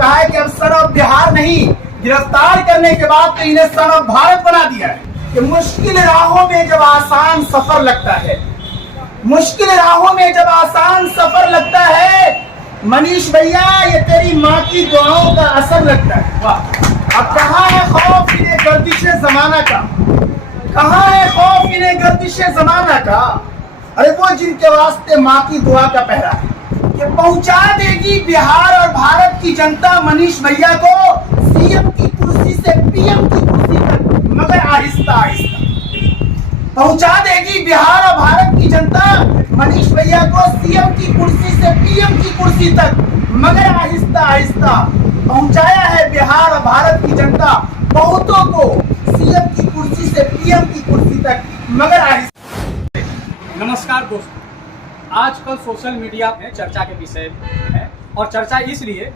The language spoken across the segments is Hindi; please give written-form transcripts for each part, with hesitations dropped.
कहा है कि अब सन ऑफ बिहार नहीं, गिरफ्तार करने के बाद तो इन्हें सन ऑफ भारत बना दिया है। कि मुश्किल राहों में जब आसान सफर लगता है, मुश्किल राहों में जब आसान सफर लगता है, मनीष भैया ये तेरी माँ की दुआओं का असर लगता है। वाह। अब कहाँ है खौफ इन्हें गर्दिशे जमाना का, कहाँ है खौफ इन्हें गर्दिशे जमाना का। अरे वो जिनके वास्ते माँ की दुआ का पहरा है कि पहुंचा देगी बिहार और भारत की जनता मनीष भैया को सीएम की कुर्सी से पीएम की कुर्सी तक, मगर आहिस्ता आहिस्ता पहुंचा देगी बिहार और भारत की जनता मनीष भैया को सीएम की कुर्सी से पीएम की कुर्सी तक, मगर आहिस्ता आहिस्ता पहुंचाया है बिहार और भारत की जनता बहुतों को सीएम की कुर्सी से पीएम की कुर्सी तक, मगर आहिस्ता। नमस्कार दोस्तों, आजकल सोशल मीडिया में चर्चा के विषय है और चर्चा इसलिए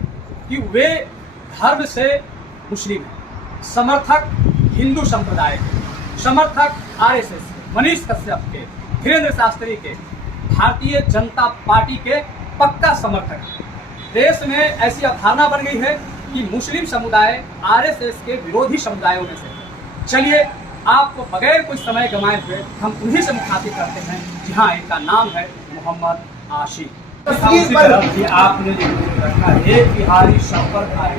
कि वे धर्म से मुस्लिम हैं, समर्थक हिंदू संप्रदाय के, समर्थक आरएसएस के, मनीष कश्यप के, धीरेन्द्र शास्त्री के, भारतीय जनता पार्टी के पक्का समर्थक हैं। देश में ऐसी अवधारणा बन गई है कि मुस्लिम समुदाय आरएसएस के विरोधी समुदायों में से। चलिए आपको बगैर कोई समय गंवाए हुए हम उन्हीं से मुखातिब करते हैं। जी हाँ, इनका नाम है मोहम्मद आशिक। आपने जो रखा एक बिहारी संपर्क आए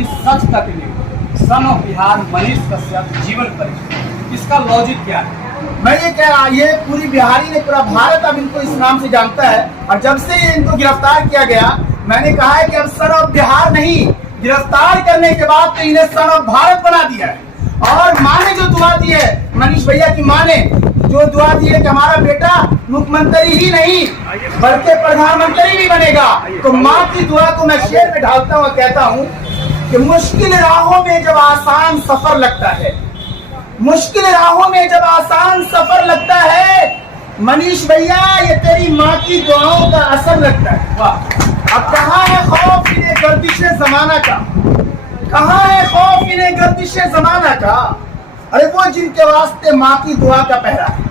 इस सच तक नहीं, सन ऑफ बिहार मनीष कश्यप जीवन परिचय, इसका लॉजिक क्या है? मैं ये कह रहा, ये पूरी बिहारी ने, पूरा भारत अब इनको इस नाम से जानता है। और जब से इनको गिरफ्तार किया गया, मैंने कहा है कि अब सन ऑफ बिहार नहीं, गिरफ्तार करने के बाद तो इन्हें सन ऑफ भारत बना दिया है। और माँ ने जो दुआ दी है, मनीष भैया की माँ ने जो दुआ दी है कि हमारा बेटा मुख्यमंत्री ही नहीं बल्कि प्रधानमंत्री भी बनेगा, तो माँ की दुआ को मैं शेर में ढालता हुआ कहता हूँ कि मुश्किल राहों में जब आसान सफर लगता है, मुश्किल राहों में जब आसान सफर लगता है, मनीष भैया ये तेरी माँ की दुआओं का असर लगता है। वाह। अब कहाँ है खौफ इन्हें गर्दिशे जमाना का, कहाँ है खौफ इन्हें गर्दिशे जमाना का। अरे वो जिनके वास्ते माँ की दुआ का पहरा है।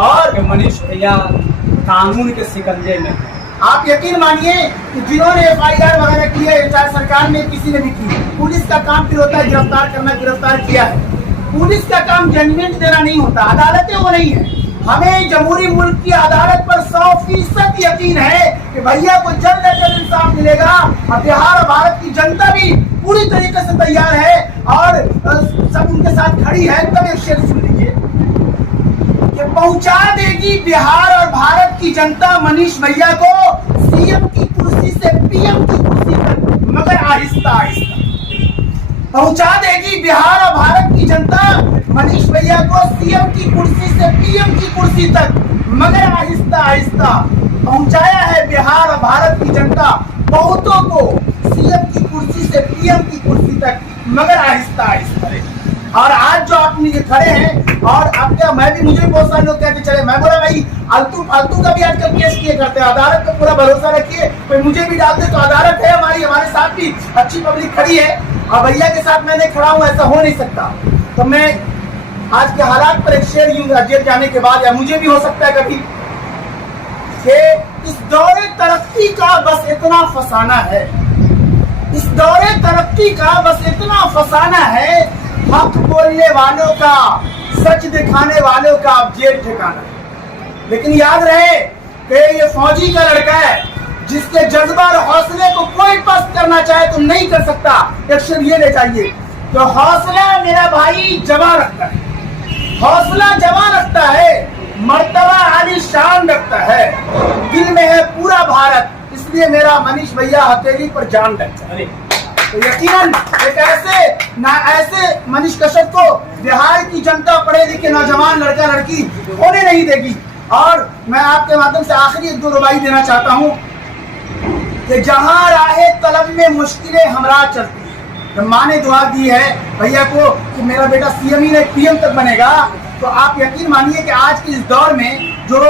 और मनीष भैया कानून के शिकंजे में, आप यकीन मानिए कि जिन्होंने FIR वगैरह की है, चाहे सरकार में किसी ने भी की, पुलिस का काम फिर होता है गिरफ्तार करना, गिरफ्तार किया है। पुलिस का काम जजमेंट देना नहीं होता, अदालतें वो नहीं है। हमें जमहूरी मुल्क की अदालत पर 100% यकीन है कि भैया को जल्द से जल्द इंसाफ मिलेगा। और बिहार और भारत की जनता भी पूरी तरीके से तैयार है और सब उनके साथ खड़ी है। तब एक शेर सुन लीजिए कि पहुंचा देगी बिहार और भारत की जनता मनीष भैया को सीएम की कुर्सी से पीएम की कुर्सी तक, मगर आहिस्ता आहिस्ता पहुंचा देगी बिहार और भारत की जनता मनीष भैया को सीएम की कुर्सी से पीएम की कुर्सी तक, मगर आहिस्ता आहिस्ता पहुंचाया है बिहार और भारत की जनता बहुतों को सीएम की कुर्सी से पीएम की कुर्सी तक, मगर आहिस्ता आहिस्ता। और आज जो आप नीचे खड़े हैं, और अब क्या मैं भी, मुझे भी बहुत सारे लोग कहते चले, मैं बोला भाई आलतू फालतू का भी आजकल केस किए करते हैं, अदालत पे पूरा भरोसा रखिए, कोई मुझे भी डाल दे तो अदालत है हमारी, हमारे साथ भी अच्छी पब्लिक खड़ी है और भैया के साथ मैंने खड़ा हूँ, ऐसा हो नहीं सकता। तो मैं आज के हालात पर एक शेर यूं जेल जाने के बाद, या मुझे भी हो सकता है कभी, कि इस दौरे तरक्की का बस इतना फसाना है, इस दौरे तरक्की का बस इतना फसाना है, हक बोलने वालों का, सच दिखाने वालों का अब जेल ठिकाना है। लेकिन याद रहे कि ये फौजी का लड़का है जिसके जज्बा और हौसले को कोई पस्त करना चाहे तो नहीं कर सकता। एक शेर ये ले जाइए, तो हौसला मेरा भाई जवां रखता है, हौसला जवां रखता है, मर्तबा आलीशान रखता है, दिल में है पूरा भारत, इसलिए मेरा मनीष भैया हथेली पर जान रखता है। तो यकीनन एक ऐसे मनीष कश्यप को बिहार की जनता, पढ़े लिखे नौजवान लड़का लड़की होने नहीं देगी। और मैं आपके माध्यम से आखिरी एक दो रुबाई देना चाहता हूँ कि जहां राहे तलब में मुश्किलें हमरा चलती है, तो माँ ने दुआ दी है भैया को कि मेरा बेटा सीएम ही नहीं पीएम तक बनेगा। तो आप यकीन मानिए कि आज के इस दौर में जो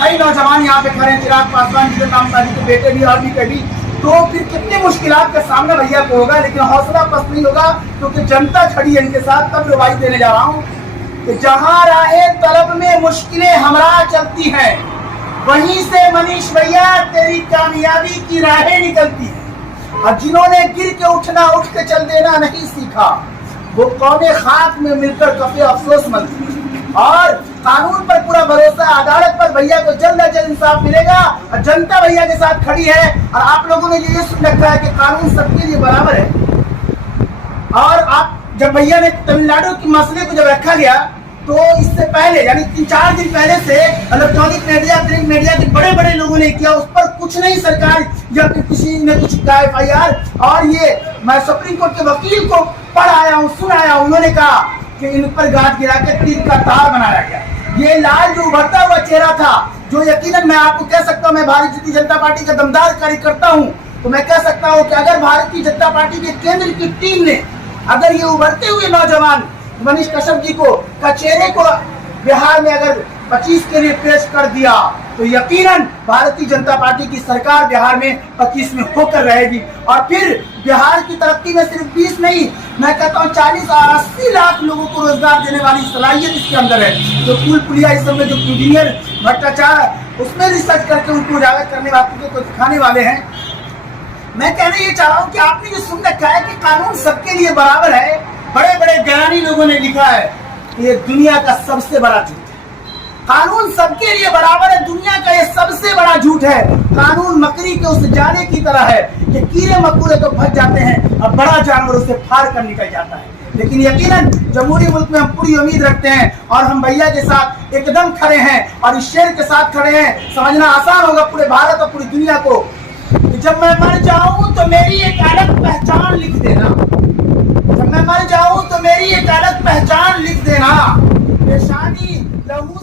कई नौजवान यहाँ पे खड़े हैं, चिराग पासवान जी के नाम के बेटे भी और भी कभी, तो फिर कितनी मुश्किलात का सामना भैया को होगा, लेकिन हौसला पस्त नहीं होगा क्योंकि जनता खड़ी है इनके साथ। तब रुबाई देने जा रहा हूँ कि जहाँ राहे तलब में मुश्किलें हमरा चलती हैं, वहीं से मनीष भैया तेरी कामयाबी की राहें निकलती है। और जिन्होंने गिर के उठना उठ के चल देना नहीं सीखा, वो कौने खाक में मिलकर कफे अफसोस मनते। और कानून पर पूरा भरोसा, अदालत पर भैया को जल्द अज जल्द इंसाफ मिलेगा और जनता भैया के साथ खड़ी है। और आप लोगों ने ये सुन रखा है कि कानून सबके लिए बराबर है। और आप जब भैया ने तमिलनाडु के मसले को जब रखा गया तो इससे पहले यानी 3-4 दिन पहले से इलेक्ट्रॉनिक मीडिया, प्रिंट मीडिया के बड़े बड़े लोगों ने किया, उस पर कुछ नहीं सरकार या फिर किसी ने कुछ कहा FIR। और ये मैं सुप्रीम कोर्ट के वकील को पढ़ आया हूँ, सुन आया हूँ, उन्होंने कहा कि इन पर गाज गिरा के तीर का तार बनाया गया। ये लाल जो उभरता हुआ चेहरा था, जो यकीनन मैं आपको कह सकता हूँ, मैं भारतीय जनता पार्टी का दमदार कार्यकर्ता हूँ, तो मैं कह सकता हूँ कि अगर भारतीय जनता पार्टी के केंद्र की टीम ने अगर ये उभरते हुए नौजवान मनीष कश्यप जी को का चेहरे को बिहार में अगर 25 के लिए पेश कर दिया तो यकीनन भारतीय जनता पार्टी की सरकार बिहार में 25 में होकर रहेगी। और फिर बिहार की तरक्की में सिर्फ 20 नहीं, मैं कहता हूँ 40 और 80 लाख लोगों को रोजगार देने वाली सलाहियत इसके अंदर है। जो पुल पुलिया इस समय जो इंजीनियर भ्रष्टाचार उसमें रिसर्च करके उनको उजागर करने वाले को दिखाने वाले हैं। मैं कहना ये चाह रहा हूँ कि आपने ये सुन रखा है कि कानून सबके लिए बराबर है। बड़े बड़े ज्ञानी लोगों ने लिखा है कि ये दुनिया का सबसे बड़ा झूठ है। कानून सबके लिए बराबर है, दुनिया का ये सबसे बड़ा झूठ है। कानून मकड़ी के उस जाले की तरह है कि कीड़े मकोड़े तो फंस जाते हैं और बड़ा जानवर उसे फाड़ कर निकल जाता है। लेकिन यकीनन जमहूरी मुल्क में हम पूरी उम्मीद रखते हैं और हम भैया के साथ एकदम खड़े हैं और इस शेर के साथ खड़े हैं। समझना आसान होगा पूरे भारत और पूरी दुनिया को, जब मैं मर जाऊं तो मेरी एक अलग पहचान लिख देना। जब मैं मर जाऊं तो मेरी एक अलग पहचान लिख देना। पेशानी लहू